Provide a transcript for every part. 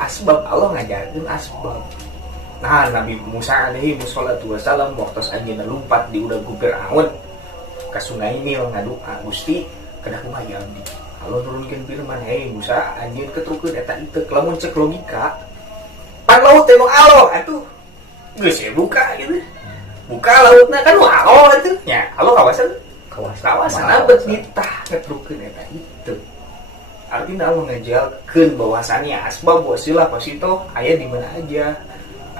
asbab Allah ngajarkeun asbab. Nah Nabi Musa alaihi wassalatu wassalam waktu anjeunna lumpat di udah ku Firaun ka Sungai Nil ngadua Gusti kedah kumaha ya abdi. Allah nurunkeun firman, "Hei Musa, anjeun ketrukeun eta ieu lamun cek logika. Pan laut teh nu Allah atuh. Geus buka gitu. Buka lautna kan nu Allah atuh. Nya Allah kawasan abet ditah ketrukeun eta itu. Artinya Allah ngajalkeun bahwasannya asbab wasilah pasito aya di mana aja.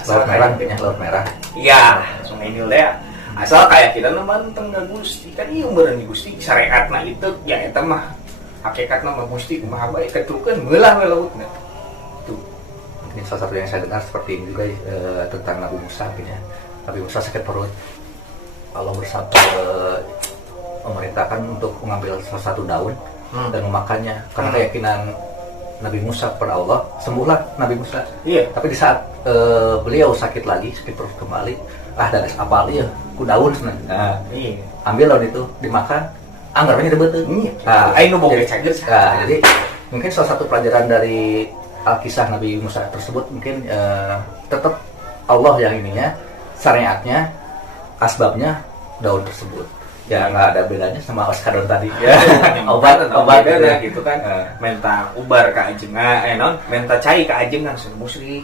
Asal laut merah. Iya, Sungai Nil ya. Asal kayak kita manteng ka Gusti. Kan ieu meureun Gusti syariatna itu ya eta mah hakikatna mah Gusti kumaha bae ketrukeun meulah we lautna. Tuh. Ini salah satu yang saya dengar seperti ini juga tentang Nabi Musa gitu ya. Nabi Musa sakit perut. Allah bersabda memerintahkan untuk mengambil salah satu daun dan memakannya karena keyakinan Nabi Musa kepada Allah, sembuhlah Nabi Musa. Iya. Tapi di saat beliau sakit perut kembali, dan apal ya, ku daun sebenarnya. Nah, iya. ambil daun itu dimakan, anggarnya dibetul. Nah, ayo boga cager. Jadi mungkin salah satu pelajaran dari kisah Nabi Musa tersebut mungkin tetap Allah yang ininya, syariatnya, asbabnya daun tersebut. Ya nggak ada bedanya sama oskadon tadi ya. obat gitu kan. Menta ubar ka ajengan, menta cai ka ajengan sun musyrik.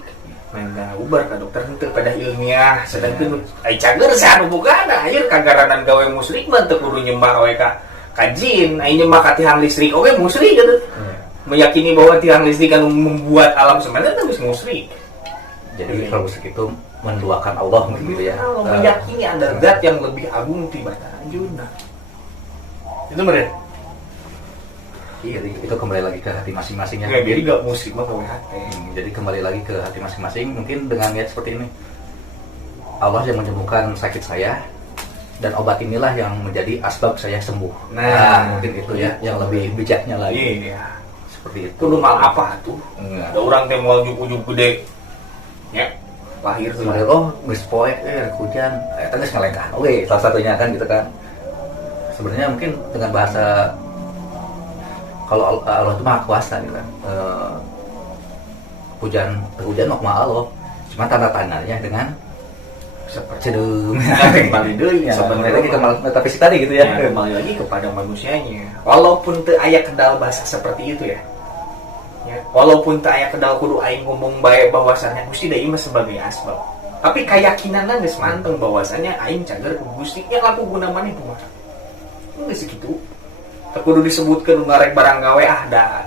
Menta ubar ka dokter henteu pada ilmiah. Sedangkeun ai cager saha nu bukana aya kagaranan gawe musyrik mah teu kudu nyembah we ka jin, ai nyembah ka tiang listrik oge musyrik gitu. Meyakini bahwa tiang listrik kan membuat alam semesta itu musyrik. Jadi kalau musyrik itu menduakan Allah gitu ya. Allah meyakini ada zat yang lebih agung tibatan Juna. Itu bener. Iya, itu kembali lagi ke hati masing-masingnya. Nggak, jadi gak musik mah ke hati. Jadi kembali lagi ke hati masing-masing. Mungkin dengan niat seperti ini, Allah yang menyembuhkan sakit saya, dan obat inilah yang menjadi asbab saya sembuh. Nah mungkin itu ya, yang lebih bijaknya lagi. Iya. Seperti itu. Itu mal apa tuh? Ada orang yang mau ujung-ujung gede. Ya. Lahir tuh. Geus poe hujan, eta geus ngalengkah. Oke, salah satunya kan gitu kan. Sebenarnya mungkin dengan bahasa kalau Allah itu Maha Kuasa gitu kan. Hujan mah Allah. Cuma tanda tanyanya dengan cedung. Kembali deui sebenarnya kita metafisik tadi gitu ya. Kembali lagi kepada manusianya. Walaupun teu aya kendal bahasa seperti itu ya. Ya, walaupun tak aya kedal kudu aing ngomong bae bahwasannya Gusti da ieu mah sebagai asbab. Tapi keyakinanna geus manteng bahwasannya aing cager ku Gusti nya laku guna maneh kumaha. Geus kitu. Teu kudu disebutkeun ngarek barang gawe da.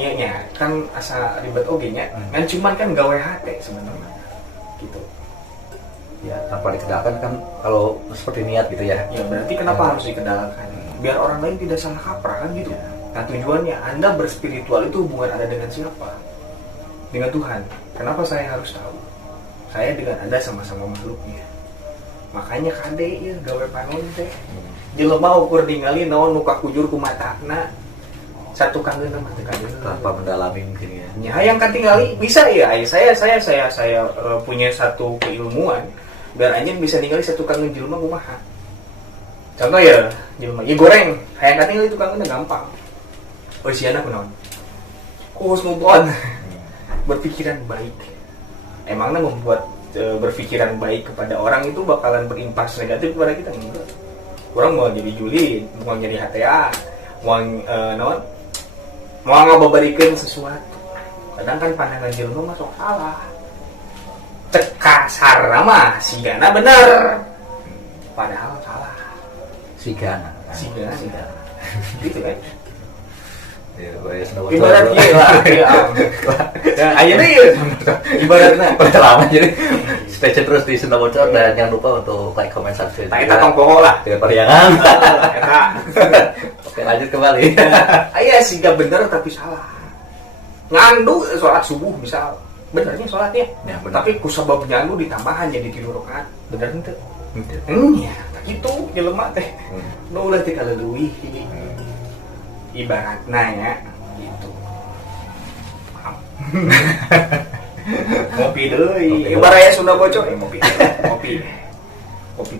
Ieu nya kan asa ribet oge nya. Ngan cuman kan gawe hate sebenarnya. Gitu. Ya, tanpa dikedalkan kan kalau seperti niat gitu ya. Ya berarti kenapa harus dikedalkan? Biar orang lain tidak salah kaprah kan gitu. Nah tujuannya Anda berspiritual itu hubungan Anda dengan siapa? Dengan Tuhan. Kenapa saya harus tahu? Saya dengan Anda sama-sama makhluknya. Makanya kade ya gawe panon teh. Jelema ukur ningali naon nu kakujur ku matana. Satu kangeun mah teu kangeun tanpa mendalami mungkin ya. Nya hayang katingali bisa ya. Saya punya satu keilmuan biar anjeun bisa ningali satu kangeun jelema kumaha. Contoh ya, jelema ieu goreng, hayang katingali itu kangeunna gampang. Siana kunaon? Husnudon. Berpikiran baik. Emangnya membuat berpikiran baik kepada orang itu bakalan berimpas negatif kepada kita enggak? Orang mau jadi julid, mau jadi HTA, mau mau ngababarikeun sesuatu. Kadang kan pandangan jelema mah sok salah. Cek kasar mah sigana bener. Padahal salah. Sigana. Gitu kan. Ibaratnya ayeuna ieu ibaratna lama jadi stay tune terus di Sunda Bocor dan jangan lupa untuk like, comment, subscribe. Eta tong poho lah dengan periangan. Eta. Oke, lanjut kembali. Aya siga bener tapi salah. Ngandu salat subuh misal benernya salatnya. Ya, bener. Tapi ku sabab nyandu ditambahan jadi 3 rakaat. Bener henteu? Nya, kitu jelema teh. Nu ulah teh kaleuwih jadi ibaratnya ya gitu. Ngopi deui. Ibaratnya Sunda Bocor ngopi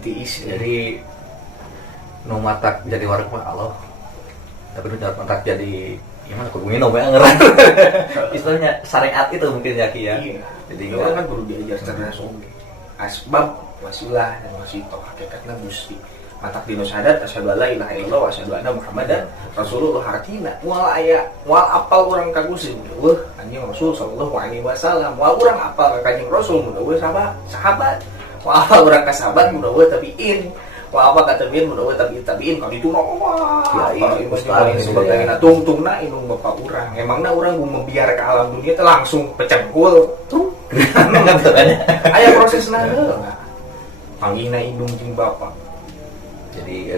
tiis. Jadi nu matak jadi wareg mah Allah. Tapi itu jangan kontrak jadi gimana kudu minum ya ngeran. Istilahnya syariat itu mungkin ya Ki ya. Iya. Jadi orang kan perlu diajar cerdas oge. Asbab wasilah dan wasito hakikatna Gusti. Matak dino sadat asyhadu alla ilaha illallah wa asyhadu anna muhammadan rasulullah hartina moal aya moal apal urang ka Gusti weuh anjeun Rasul sallallahu alaihi wasallam moal urang apal ka Kanjeng Rasul mudah weuh sahabat moal apal urang ka sahabat mudah weuh tabiin moal apa ka tabiin mudah weuh tabiin kalau itu mah ya ini sebagainya tungtungna inung bapak urang emangna urang membiar ke alam dunia teh langsung pecengkul tuh aya prosesna heula panggihna indung jeung bapak. Jadi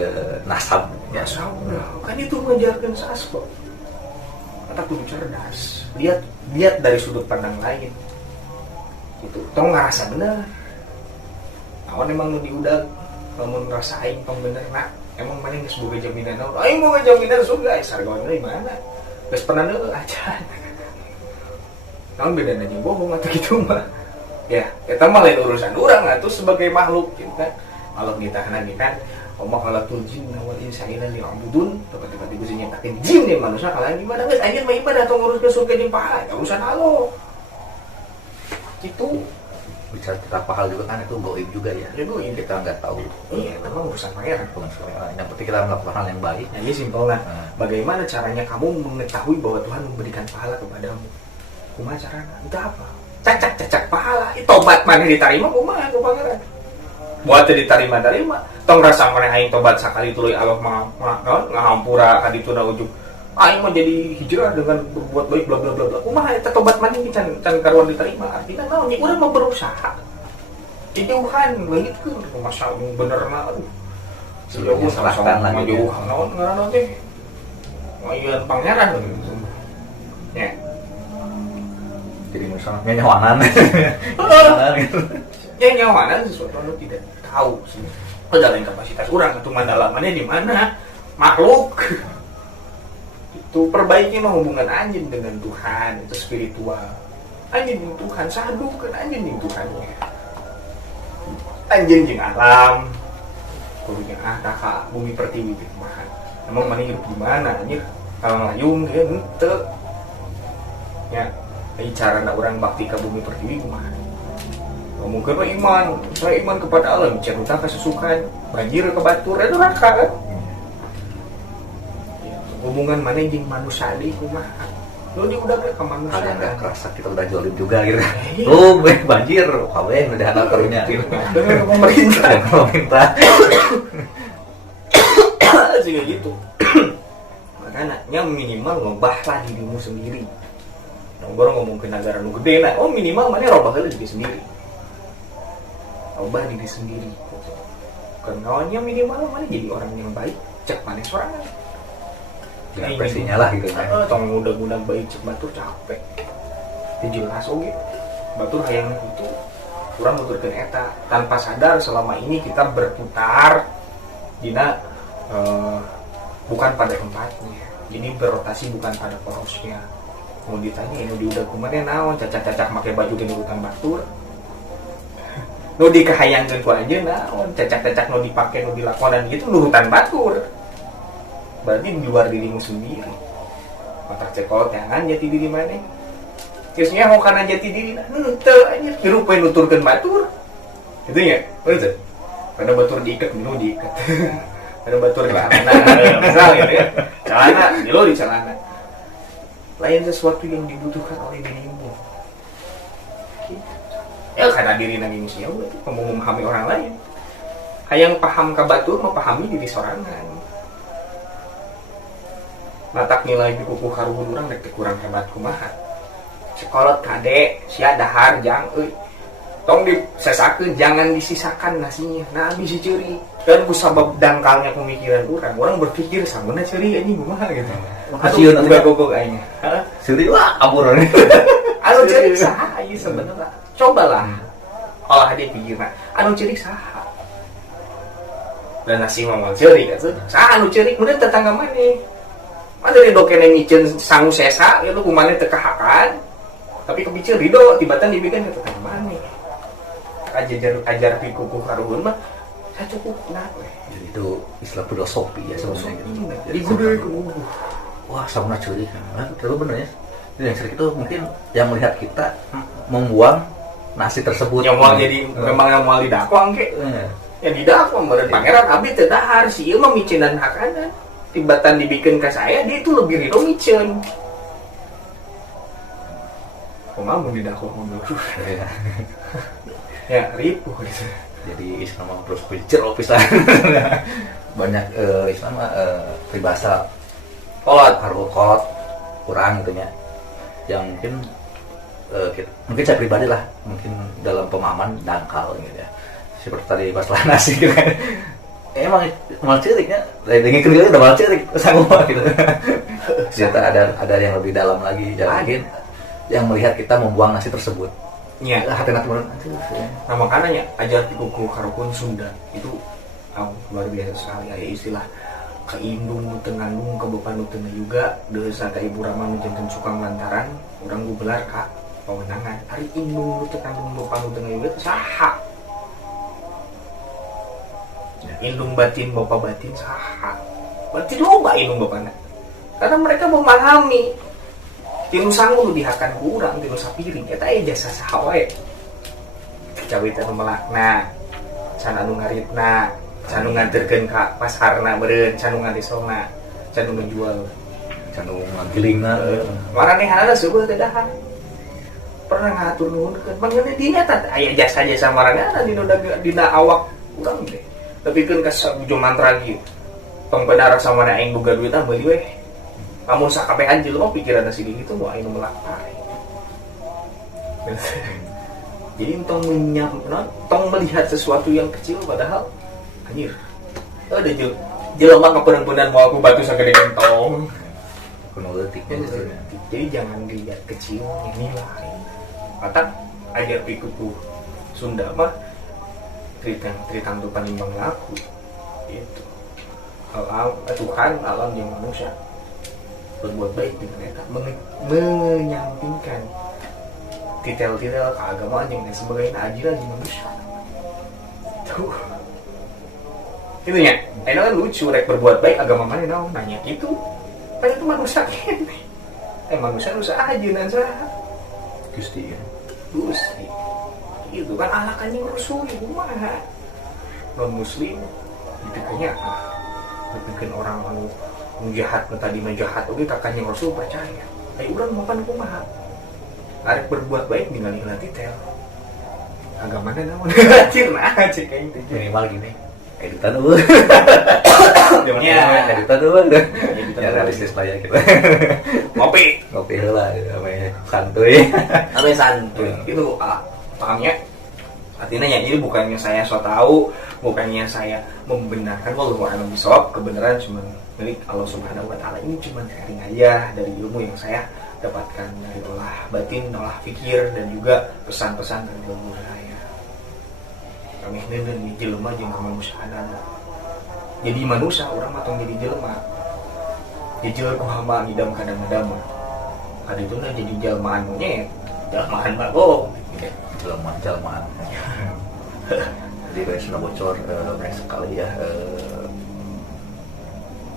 nasab Ya saudara, kan itu mengajarkan asbab. Kata kudu cerdas. Lihat dari sudut pandang lain. Itu tong ngerasa bener. Awan emang nu diudag, lamun ngerasa aing tong bener nak. Emang mana geus boga jaminan naon? Aing boga jaminan surga, sargona di mana? Geus pernah deui aja. Naon bedana jeung bohong atau gitu mah. Ya, eta mah lain urusan urang atuh sebagai makhluk gitu kan. Makhluk ditahan lagi kan. Oma khalaqul jinna wal insa illa liya'budun. Tepat-tepat ibu nyiptakeun jin nih manusia kalian gimana guys? Anjeun mah ibadah tong ngurus ke surga jeung pahala. Ya urusan Allah. Gitu. Bicara tentang pahala juga kan itu goib juga ya. Ya goib. Kita nggak tahu. Iya, itu mah urusan pangeran. Yang penting kita melakukan hal yang baik. Nah, ini simpelnya. Bagaimana caranya kamu mengetahui bahwa Tuhan memberikan pahala kepadamu? Kumaha carana? Itu apa? Cacak pahala. Itu tobat mana diterima kumaha ku pangeran? Buat diterima-terima tong rasa mana aing tobat sakali tuluy Allah ngahampura ka dituna ujug aing mah jadi hijrah dengan berbuat baik bla bla bla bla kumaha eta tobat mana can karuan diterima artinya naon nya urang mah berusaha dijauhan leungitkeun masa benerna aduh sejauh salahkan lagi jauh naon ngaranna teh ngayeun pangeran gitu ya jadi misalnya nyawanan nyawanan sesuatu yang tidak tahu sih dalam kapasitas orang itu mandalamannya di mana makhluk itu perbaiki mah hubungan anjing dengan Tuhan itu spiritual anjing dengan Tuhan sadukan anjing dengan Tuhannya anjing jeung alam kudunya taka bumi pertiwi teh mah emang mana hidup di mana anjir kalau layung ge henteu ya cara orang bakti ka bumi pertiwi kumaha mungkin iman, saya iman kepada Allah, cerita kesesukan, banjir ke batur, itu neraka kan? Hubungan mana yang manusia di kumaha? Lo di udah ke manusia. Ada nggak kerasa kita udah jolim juga gitu? Oh, banjir, kawin udah ada karunya gitu. Dengan pemerintah. Sih kayak gitu. Makanya yang minimal ngobahlah dirimu sendiri. Nongkrong ngomong ke negara nu gede, nah, minimal mana robah diri sendiri. Ubah diri sendiri kenalnya minimal mana jadi orang yang baik cek mana sorangan dengan presinya lah gitu kan tong udah baik cek batur capek itu jelas oke batur hayang itu kurang nuturkeun eta tanpa sadar selama ini kita berputar dina bukan pada tempatnya jadi berotasi bukan pada porosnya mau ditanya ini udah kumaha naon cacak-cacak make baju di urutan batur nu dikahayangkeun ku anjeunna cacak-cacak nu dipake nu dilakonan gitu nurutan batur berarti di luar dirimu sendiri matak cekolot jangan jati diri maneh geus nya kana jati diri henteu anjir dirupae nuturkeun batur gitu nya betul karena batur diikat nu diikat karena batur di celana misal gitu ya celana di celana lain sesuatu yang dibutuhkan oleh dirimu ya karena diri nanging sia kamu memahami orang lain hayang paham ka batur memahami diri sorangan matak nilai di kuku karuhun urang dek kurang hebat kumaha sekolot kade sia dahar jang euy tong disesakeun jangan disisakan nasinya nah abis ceuri kan ku sabab dangkalnya pemikiran orang berpikir samuna ceuri anjing kumaha gitu masih udah gogok aing ceuri wah aburan anu ceuri saha ieu sebenarnya cobalah olah dia pikirna anu ceurik saha dan nasi ngomong ceurik atuh saha anu ceurik mun tetangga maneh mana ridho kene miceun sangu sesa itu kumaneh teu kahakan tapi kepiceur ridho tibatan dibikin ke tetangga maneh ajar pikuku karuhun mah sacukup nah jadi itu istilah filosofi ya sebenarnya jadi gede wah sauna curi, terus bener ya. Jadi yang sering itu mungkin yang melihat kita membuang nasi tersebut. Yang mau jadi memang yang mau didakwang ke. Ya didakwang meureun pangeran abdi teu dahar si ieu mah micenan hakanan. Tibatan dibikin ke saya dia itu lebih ridho micen. Kumaha mun didakwang mundur. Ya ripuh gitu. Jadi Islam mah terus jero pisan. Banyak Islam mah peribahasa kolot kurang gitu nya. Yang mungkin saya pribadi lah, mungkin dalam pemahaman dangkal gitu ya. Seperti tadi masalah nasi gitu kan. Emang mal ciriknya, dengan kerja udah mal cirik sama gitu. Ternyata ada yang lebih dalam lagi, mungkin yang melihat kita membuang nasi tersebut. Iya. Hati-hati menurut. Nah makanya ajar pikuku karukun Sunda itu luar biasa sekali. Ada istilah keindung tengandung kebepan tengah juga desa ka ibu rama menjengkeun sukang lantaran urang gubelar ka pawenangan ari indung tengandung bepan tengah juga saha indung batin bapak batin saha berarti loba indung bapana karena mereka memahami tinu sangu nu dihakan ku urang tinu sapiring eta aya jasa saha wae cawitan nu melakna can anu ngaritna can nu nganterkeun ka pasarna meureun can nu ngadesona can nu ngejual can nu ngagilingna maranehanana seueuh teh dahar pernah ngatur nuhunkeun mangana dinya teh aya jasa-jasa maranehana dina awak urang teh tepikeun ka sabujo mantra kieu pengbenar samana aing boga duit ah meuli we lamun sakabehan jelema pikiranna siga kitu moal anu melakpai jadi tong melihat sesuatu yang kecil padahal anjir ada jelema kapeun-peunan mau aku batu sagede gentong kuno leutik. Jadi jangan dilihat kecil nilai patak ajar pikuku Sunda mah tritang tu panimbang laku itu Tuhan alam yang manusia berbuat baik dengan mereka menyampingkan titel-titel keagamaan yang sebagainya ajiran di manusia tuh gitu ya, ini kan lucu rek berbuat baik agama mana nanya gitu kan itu manusia manusia nusa aja nanti Gusti itu kan anak anjing rusuh itu mana non muslim itu kayaknya bikin orang anu jahat tadi menjahat oke kakaknya rasul percaya urang makan kumaha arek berbuat baik tinggal titel agama mana naon cirna cek kayak gitu minimal gini editan dulu ya editan dulu ya realistis lah ya kita ngopi lah namanya santuy itu pahamnya artinya ya jadi bukannya saya so tahu bukannya saya membenarkan wallahu a'lam bishawab kebenaran cuma milik Allah Subhanahu wa taala ini cuma sharing aja dari ilmu yang saya dapatkan dari olah batin olah fikir dan juga pesan-pesan dari ilmu saya kami ini jelema jeung kemanusiaan jadi manusia orang matong jadi jelema jejel ku hama ngidam kadang-kadang kali itu jadi jelmaan monyet jelmaan bago jelmaan jadi sudah bocor banyak sekali ya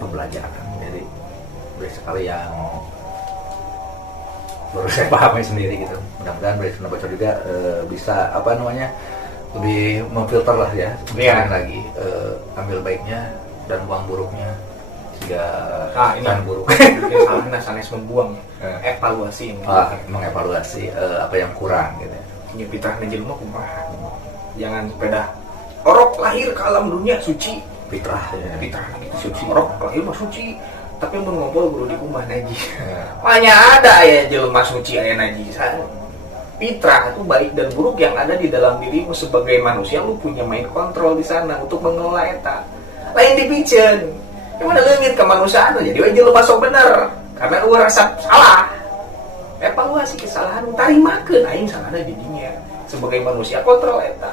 pembelajaran jadi banyak sekali yang baru saya pahami sendiri gitu mudah-mudahan sudah bocor juga bisa apa namanya lebih memfilter lah ya lagi ambil baiknya dan buang buruknya sehingga ini buruk salahnya sanes membuang evaluasi mengevaluasi apa yang kurang gitu ya fitrahna jelema kumaha jangan sepeda orok lahir ke alam dunia suci fitrah gitu suci orok lahir mah suci tapi mun ngobrol guru di kumah najis banyak ada ya jelema suci aya najisan fitrah itu baik dan buruk yang ada di dalam dirimu sebagai manusia lu punya main kontrol di sana untuk mengelola eta lain dipicen gimana leungit kemanusiaan jadi we jelema sok bener karena lu rasa salah evaluasi kesalahan tarimakeun aing salahna di dinya sebagai manusia kontrol eta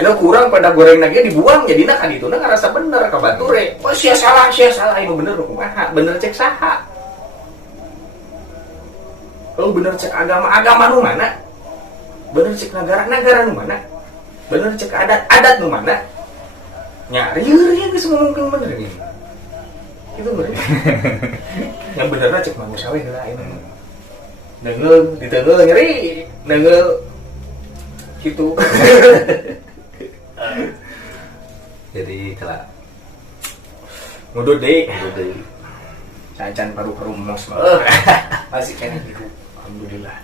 eno kurang pada goreng lagi dibuang jadina kan itu ngarasa bener ka bature oh sia salah anu bener kumaha bener cek saha kalau bener cek agama nu mana bener cek negara nu mana bener cek adat nu mana nyari geus ngomongkeun bener gitu bener yang bener cek manusia we lah ini neungel diteungel nyeri neungel gitu. Jadi telah ngudut deh dari cacan paru-paru mos masih kena gitu alhamdulillah.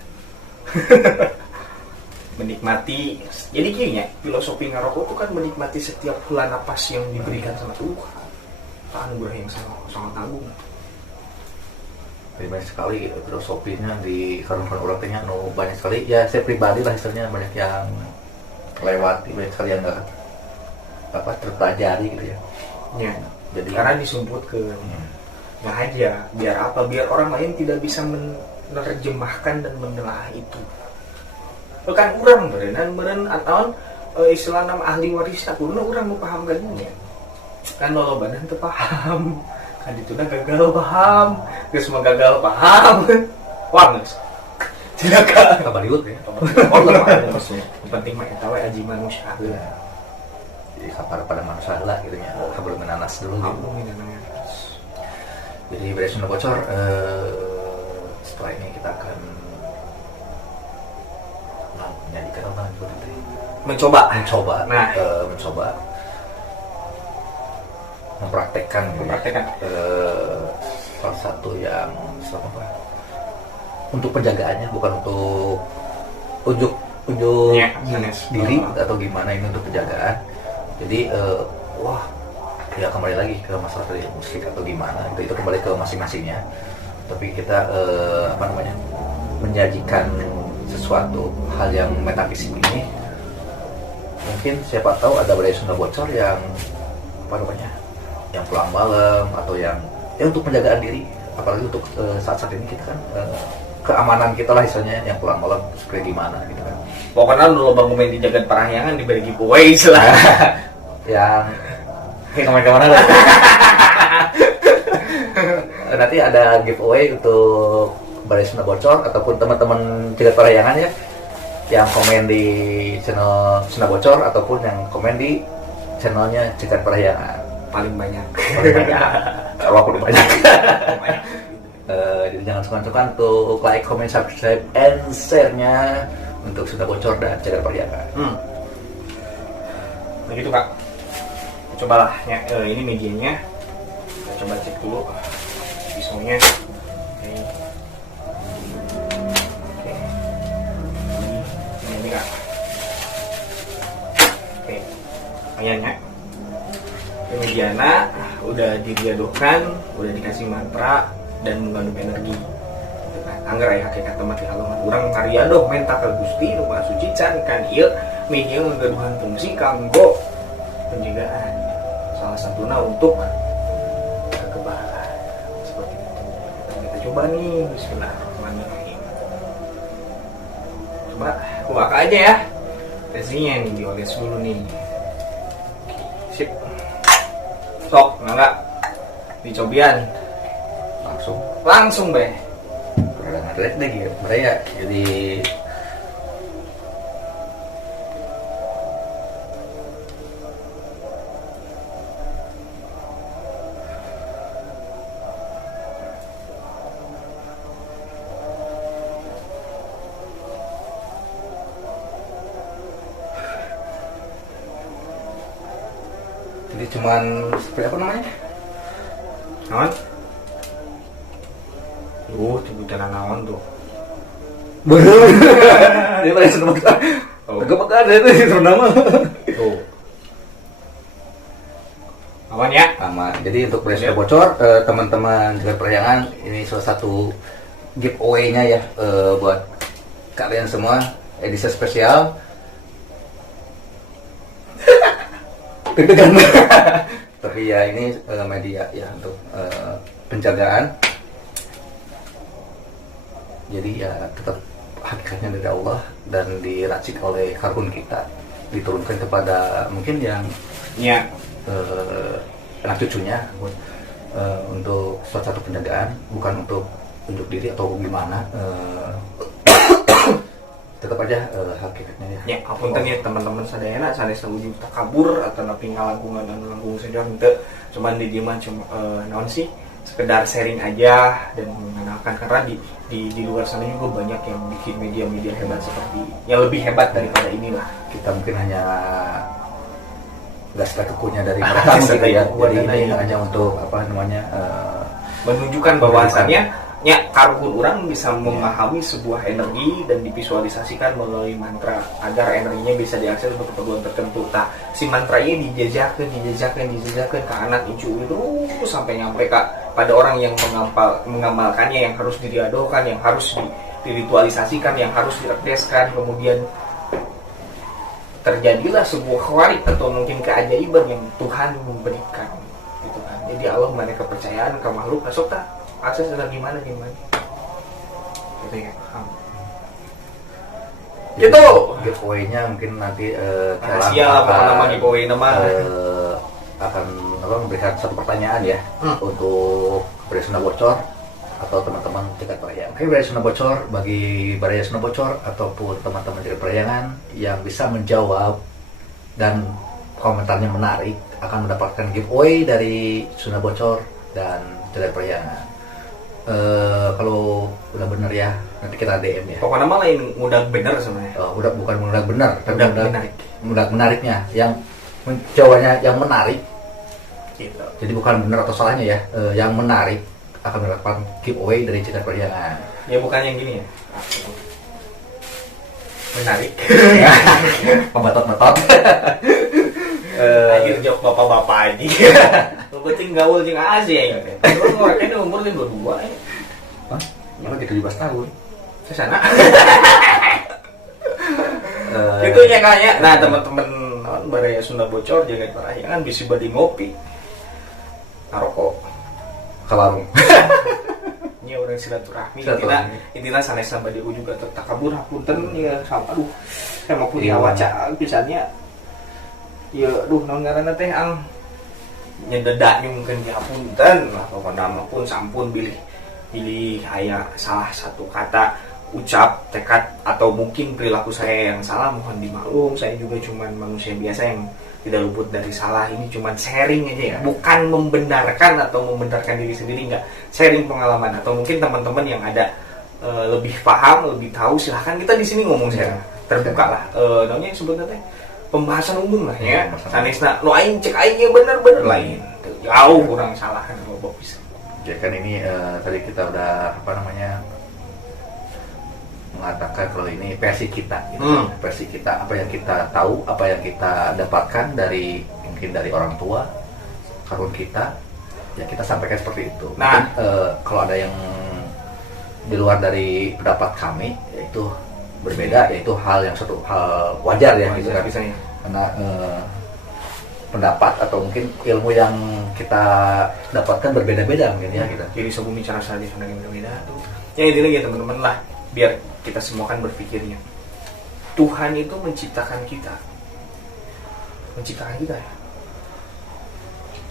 Menikmati jadi gini ya, filosofi ngerokok itu kan menikmati setiap hela napas yang diberikan sama Tuhan. Anugerah yang sangat agung. Jadi banyak sekali gitu, filosofinya di karunan orang tanya banyak sekali ya. Saya pribadi lah istilahnya banyak yang lewati, banyak sekali yang nggak terpelajari gitu ya. Ya, jadi karena disumput ke nggak aja biar apa, biar orang lain tidak bisa menerjemahkan dan menelaah itu. Kan orang beren atau istilah nama ahli waris aku orang mau paham kan ya. Kan lo badan tuh paham kan itu gagal paham, gak semua gagal paham. Wah nggak tidak kabar iut ya. Oh paham maksudnya yang penting mah tahu aji manusia lah. Jadi kabar pada manusia lah gitu ya. Kabar menanas dulu gitu. Jadi beres sudah bocor, setelah ini kita akan menjadikan apa mencoba nah mencoba mempraktekkan salah satu yang apa untuk penjagaannya, bukan untuk ujuk diri atau gimana, ini untuk penjagaan. Jadi wah ya kembali lagi ke masalah dari musik atau gimana itu kembali ke masing-masingnya, tapi kita menyajikan sesuatu hal yang metafisik ini. Mungkin siapa tahu ada badai Sunda bocor yang yang pulang malam atau yang untuk penjagaan diri, apalagi untuk saat-saat ini kita kan keamanan kita lah istilahnya, yang pulang malam seperti gimana gitu kan. Pokoknya dulu bang main di jagat parahyangan diberi giveaways lah. Yang kemana-kemana lah. Nanti ada giveaway untuk badai Sunda bocor ataupun teman-teman jagat parahyangan ya, yang komen di channel Sunda Bocor ataupun yang komen di channelnya Jagat Parahyangan. Paling banyak. Kalau aku udah banyak. Jadi jangan sungkan-sungkan untuk like, comment, subscribe, and share-nya untuk Sunda Bocor dan Jagat Parahyangan. Begitu Kak. Cobalah ya, ini medianya. Kita coba cek dulu pisaunya. Kayaknya mediana udah digaduhkan, udah dikasih mantra dan mengandung energi. Angger aya hakikat mah ti halaman urang ngariadoh menta ka Gusti nu Maha Suci can kan ieu media ngagaduhan fungsi kanggo penjagaan. Salah satunya untuk kekebalan. Seperti itu. Kita coba nih, bismillahirrahmanirrahim. Coba buka aja ya. Tesnya nih dioles dulu nih. Sip. Sok, enggak dicobian langsung be. Udah ngerti deh gitu, mereka jadi cuman seperti apa namanya? Naon? Sebutan naon tuh. Bener. Dia paling seneng banget. Agak pekan itu nama. Tuh. Aman ya? Aman. Jadi untuk Sunda Bocor, teman-teman Jagat Parahyangan, ini salah satu giveaway-nya ya buat kalian semua, edisi spesial. Deg-degan. Tapi ya ini media ya untuk penjagaan. Jadi ya tetap hakikatnya dari Allah dan diracik oleh karun kita, diturunkan kepada mungkin yang anak cucunya untuk suatu penjagaan, bukan untuk unjuk diri atau gimana. Tetap aja hakikatnya ya. Ya, apunten ya teman-teman sadayana sanes wujud takabur atau napi ngalangkungan dan langkung saja henteu cuman di dieu mah cuma naon sih sekedar sharing aja dan mengenalkan, karena di luar sana juga banyak yang bikin media-media hebat seperti yang lebih hebat daripada inilah. Kita mungkin hanya nggak kukunya dari mereka gitu ya. Jadi ini hanya untuk apa namanya menunjukkan bahwasannya nya karuhun orang bisa memahami sebuah energi dan divisualisasikan melalui mantra agar energinya bisa diakses untuk keperluan tertentu. Nah, si mantra ini dijajakan ke anak incu itu sampai nyampe pada orang yang mengamalkannya, yang harus diriadokan, yang harus diritualisasikan, yang harus diredeskan, kemudian terjadilah sebuah khawarik atau mungkin keajaiban yang Tuhan memberikan gitu kan. Jadi Allah memberi kepercayaan ke makhluk masuk tak akses dengan gimana gitu ya. Gitu giveaway-nya mungkin nanti rahasia lah pokoknya nama giveaway nama akan memberikan satu pertanyaan ya untuk Baraya Sunda Bocor atau teman-teman Jagat Parahyangan. Oke, Baraya Sunda Bocor, bagi Baraya Sunda Bocor ataupun teman-teman Jagat Parahyangan yang bisa menjawab dan komentarnya menarik akan mendapatkan giveaway dari Sunda Bocor dan Jagat Parahyangan. Kalau udah bener ya, nanti kita DM ya. Pokoknya mah lain mudah bener sebenarnya. Udah bukan mudah bener, tapi menarik. Mudah menariknya, yang jawabannya yang menarik. Gitu. Jadi bukan benar atau salahnya ya, yang menarik akan mendapatkan giveaway dari Jagat Parahyangan. Ya bukan yang gini ya. Menarik. Pembatot-batot. Akhir jawab bapak-bapak aja. Lu penting gaul jeung Asia ya. Lu ngorek umur 22 ya. Hah? Ya lagi 17 tahun. Kesana. Gitu ya kayaknya. Nah, teman-teman Baraya Sunda Bocor Jagat Parahyangan bisa badi ngopi. Ngarokok Ke warung. Nya orang silaturahmi. Silaturahmi. Intina sanesna badi juga tak kabur hapunten ya sama aduh. Saya mau punya waca pisannya. Ya aduh naon ngaranna teh ang nyededa nyungkeun di hapunten lah pokona mah pun sampun pilih aya salah satu kata ucap tekad atau mungkin perilaku saya yang salah mohon dimaklum. Saya juga cuman manusia biasa yang tidak luput dari salah. Ini cuman sharing aja ya, bukan membenarkan atau membenarkan diri sendiri, enggak, sharing pengalaman. Atau mungkin teman-teman yang ada lebih paham, lebih tahu, silahkan kita di sini ngomong saya terbuka lah. Namanya sebetulnya pembahasan umum lah ya. Sanesna lo aing cek aingnya bener-bener lain. Jauh kurang salah kan kalau bisa. Ya kan ini tadi kita udah apa namanya mengatakan kalau ini versi kita gitu. Versi kita, apa yang kita tahu, apa yang kita dapatkan dari mungkin dari orang tua, karun kita, ya kita sampaikan seperti itu. Nah, mungkin, kalau ada yang di luar dari pendapat kami, yaitu berbeda, yaitu hal hal wajar ya gitu kan. Bisa ya. Karena pendapat atau mungkin ilmu yang kita dapatkan berbeda-beda mungkin ya gitu. Jadi sebumi cara saja sudah berbeda tuh. Ya intinya ya teman-teman lah, biar kita semua kan berpikirnya Tuhan itu menciptakan kita ya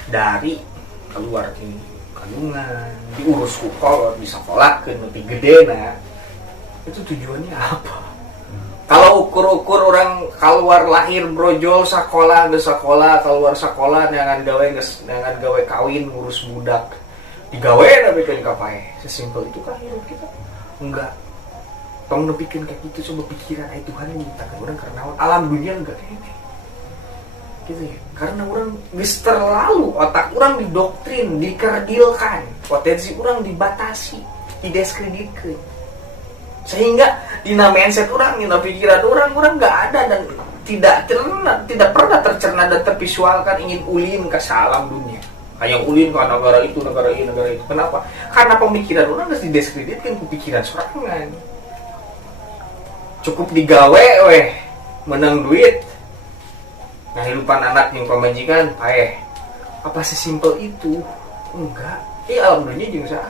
dari keluar ini kandungan diurus kolot bisa kolak ke lebih gede. Nah itu tujuannya apa? Kalau ukur-ukur orang keluar lahir brojol sekolah keluar sekolah dengan gawe kawin ngurus budak digawe tapi kan kapai sesimpel itu kan hidup kita enggak. Kamu bikin kayak gitu, coba pikiran Tuhan yang menciptakan orang karena alam dunia enggak kayak gitu ya. Karena orang bis terlalu otak orang didoktrin, dikerdilkan, potensi orang dibatasi, didiskreditkan, sehingga dina mindset orang, dina pikiran orang nggak ada dan tidak pernah tercerna dan tervisualkan ingin ulin ke alam dunia. Kayak ulin ke negara itu. Kenapa? Karena pemikiran orang harus didiskreditkan ke pikiran sorangan. Cukup digawe menang duit, kehidupan anak yang pemajikan apa sesimpel itu? Enggak. Alam dunia juga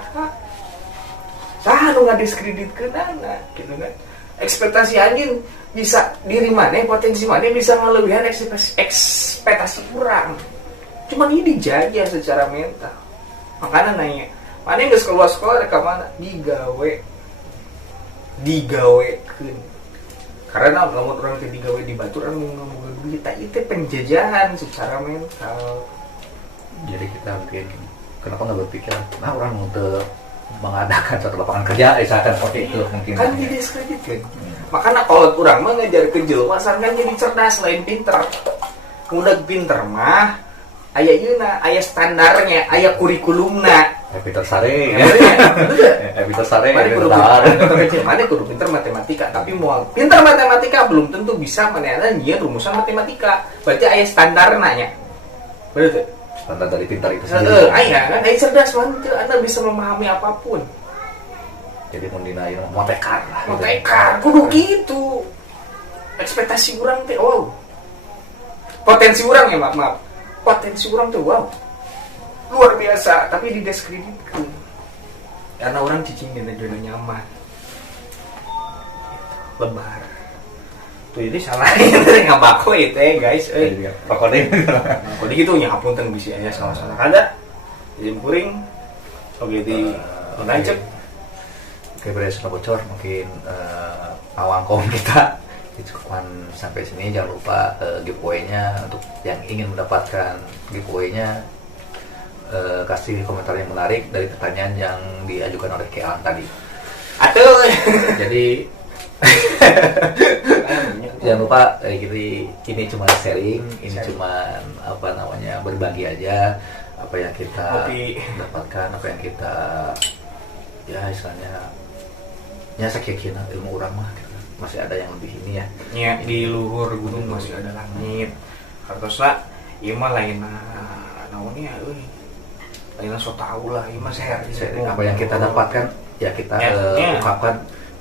nu ngadiskreditkeun anak gitu kan. Ekspektasi anjing bisa diri mana, potensi mana bisa ngelebihan ekspektasi kurang. Cuman ini dijajah secara mental. Makanya nanya, mana geus keluar sekolah rek mana? Digawekeun. Karena lamun orang teh digawe di baturan mau duit, itu penjajahan secara mental. Jadi kita mungkin kenapa nggak berpikir nah orang untuk mengadakan suatu lapangan kerja misalkan seperti itu mungkin kan didiskreditkan. Makanya kalau orang mah ngajar ke jelema kan jadi cerdas lain pinter. Udah pinter mah aya yeuna, aya standarnya, aya kurikulumna. Pinter sare. Pinter sare. Mana kudu pinter matematika, tapi mau pinter matematika belum tentu bisa manehna nyieun rumusan matematika. Berarti aya standarna nya. Bener tuh? Standar dari pintar itu sendiri. Aya kan, aya cerdas mantu, Anda bisa memahami apapun. Jadi mun dina ieu mah tekad lah. Tekad kudu gitu. Ekspektasi orang teh wow. Potensi orang ya maaf. Potensi orang tuh wow. Luar biasa, tapi didiskreditkan. Karena orang cicingin aja udah nyaman. Lebar. Tuh ini salahin ngabako itu guys. Pokoknya kode gitu nya hapunten bisi aya salah-salah kada. Jadi kuring oke di lanjut. Oke, berdasarkan bocor mungkin awangkong kita cukupan sampai sini. Jangan lupa giveaway-nya untuk yang ingin mendapatkan giveaway-nya kasih komentar yang menarik dari pertanyaan yang diajukan oleh Kealan tadi. Atuh. Jadi jangan lupa ini cuma sharing, ini cuma apa namanya berbagi aja apa yang kita dapatkan, apa yang kita ya istilahnya ya sakit ilmu orang mah gitu. Masih ada yang lebih ini ya. Ya di luhur gunung masih ada langit. Kartosna ieu mah lain naonnya euy. Lain so tahu lah ieu mah sharing. Apa yang kita dapatkan ya kita ungkapkan.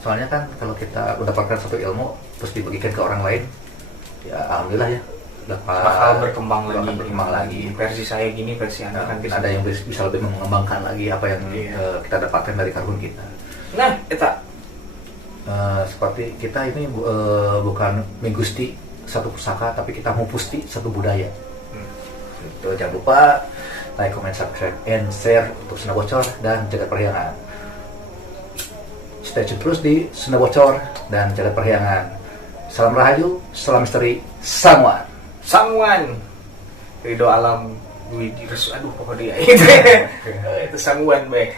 Soalnya kan kalau kita mendapatkan satu ilmu terus dibagikan ke orang lain, ya alhamdulillah ya bakal berkembang lagi. Versi saya gini, versi Anda kan ada yang bisa lebih mengembangkan lagi apa yang kita dapatkan dari karbon kita. Nah, eta seperti kita ini bukan menggusti satu pusaka, tapi kita mempusti satu budaya. Itu jangan lupa like, comment, subscribe, and share untuk Sunda Bocor dan Jagat Perhiangan. Stay tune terus di Sunda Bocor dan Jagat Perhiangan. Salam Rahayu, salam misteri, Samuan. Ridho alam, Dwi Resu, aduh pokoknya itu Samuan baik.